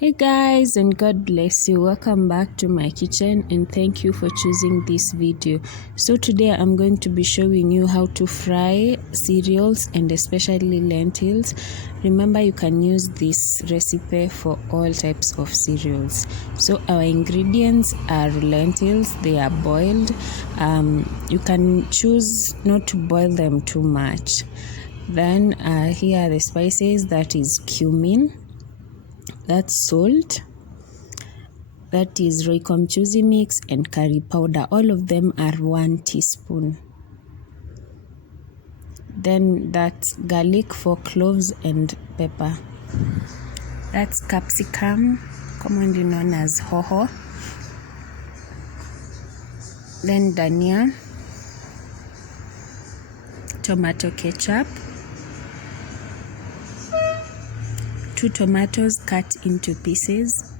Hey guys, and God bless you. Welcome back to my kitchen and thank you for choosing this video. So today I'm going to be showing you how to fry cereals and especially lentils. Remember, you can use this recipe for all types of cereals. So our ingredients are lentils. They are boiled. You can choose not to boil them too much. Then here are the spices. That is cumin, that's salt, that is Royco mchuzi mix, and curry powder. All of them are 1 teaspoon. Then that's garlic, 4 cloves, and pepper. That's capsicum, commonly known as hoho. Then dania, tomato ketchup, 2 tomatoes cut into pieces,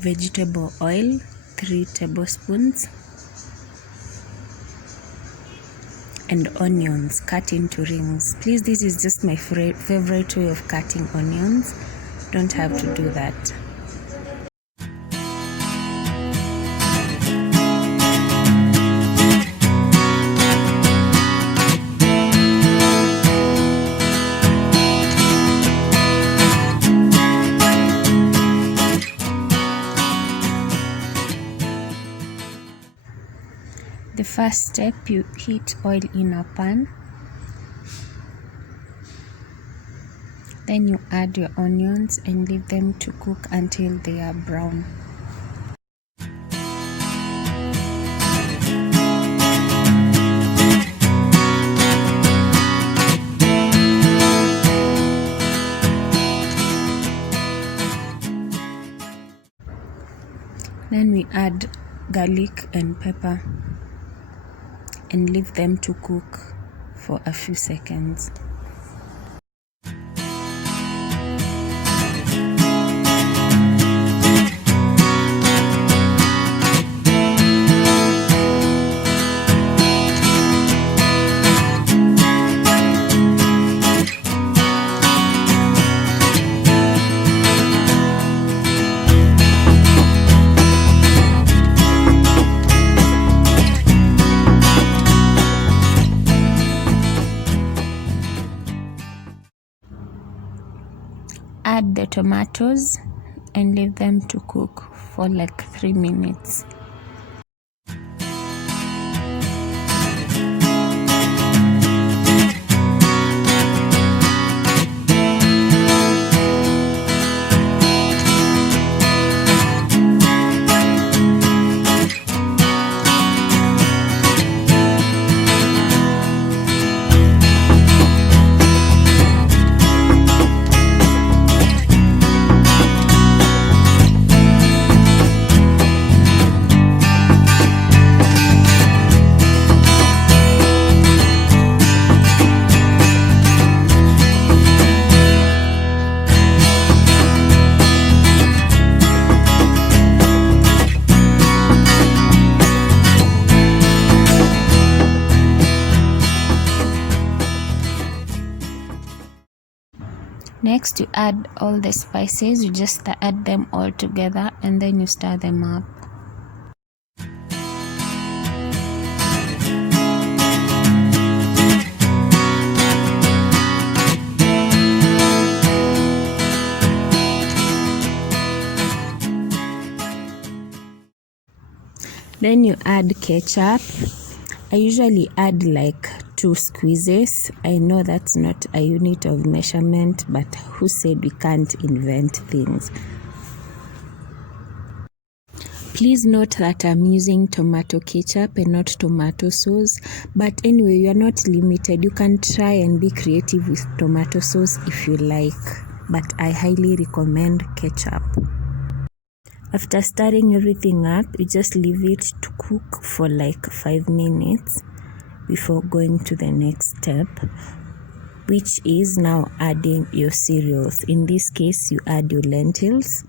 vegetable oil, 3 tablespoons, and onions cut into rings. Please, this is just my favorite way of cutting onions. Don't have to do that. The first step, you heat oil in a pan. Then you add your onions and leave them to cook until they are brown. Then we add garlic and pepper and leave them to cook for a few seconds. Add the tomatoes and leave them to cook for like 3 minutes. Next, you add all the spices. You just add them all together and then you stir them up. Then you add ketchup. I usually add like 2 squeezes. I know that's not a unit of measurement, but who said we can't invent things? Please note that I'm using tomato ketchup and not tomato sauce. But anyway, you are not limited. You can try and be creative with tomato sauce if you like. But I highly recommend ketchup. After stirring everything up, you just leave it to cook for like 5 minutes before going to the next step, which is now adding your cereals. In this case, you add your lentils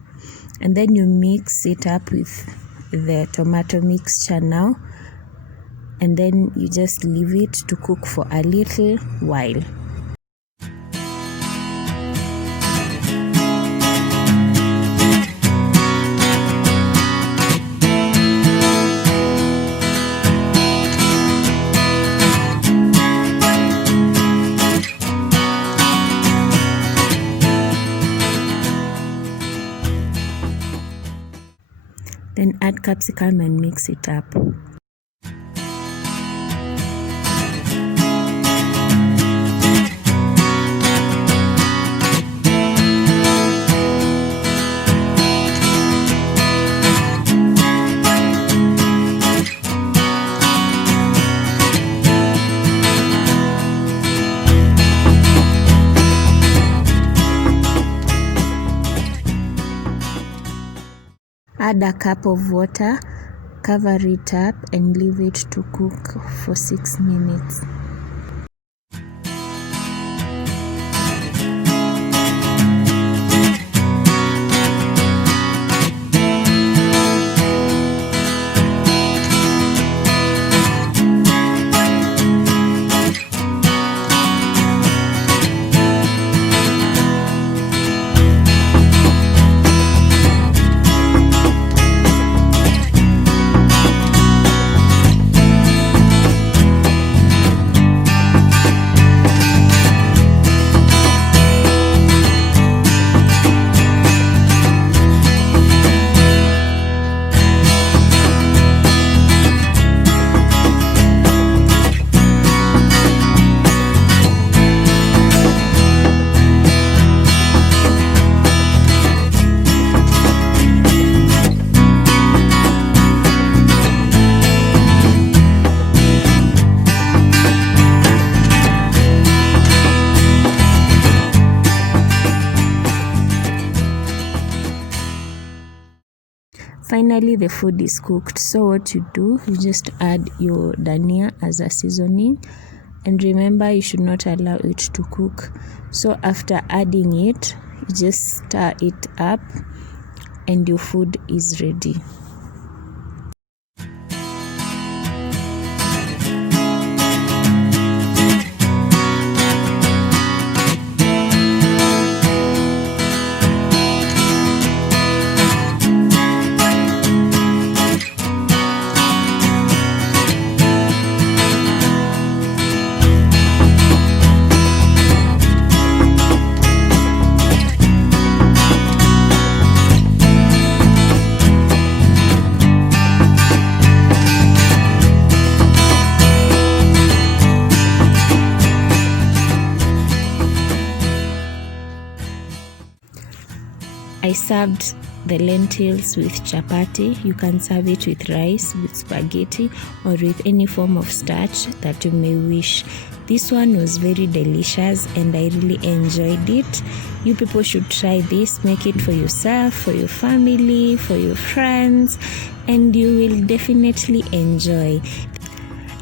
and then you mix it up with the tomato mixture now, and then you just leave it to cook for a little while. Then add capsicum and mix it up. Add a cup of water, cover it up and leave it to cook for 6 minutes. Finally, the food is cooked. So what you do, you just add your dania as a seasoning, and remember you should not allow it to cook. So after adding it, you just stir it up and your food is ready. I served the lentils with chapati. You can serve it with rice, with spaghetti, or with any form of starch that you may wish. This one was very delicious and I really enjoyed it. You people should try this. Make it for yourself, for your family, for your friends, and you will definitely enjoy.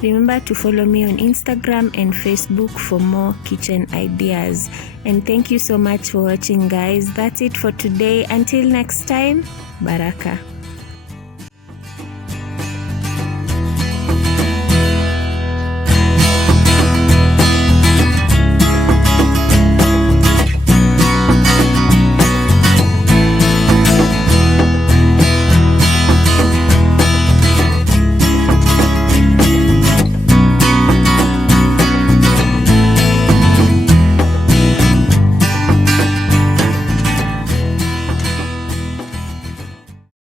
Remember to follow me on Instagram and Facebook for more kitchen ideas. And thank you so much for watching, guys. That's it for today. Until next time, Baraka.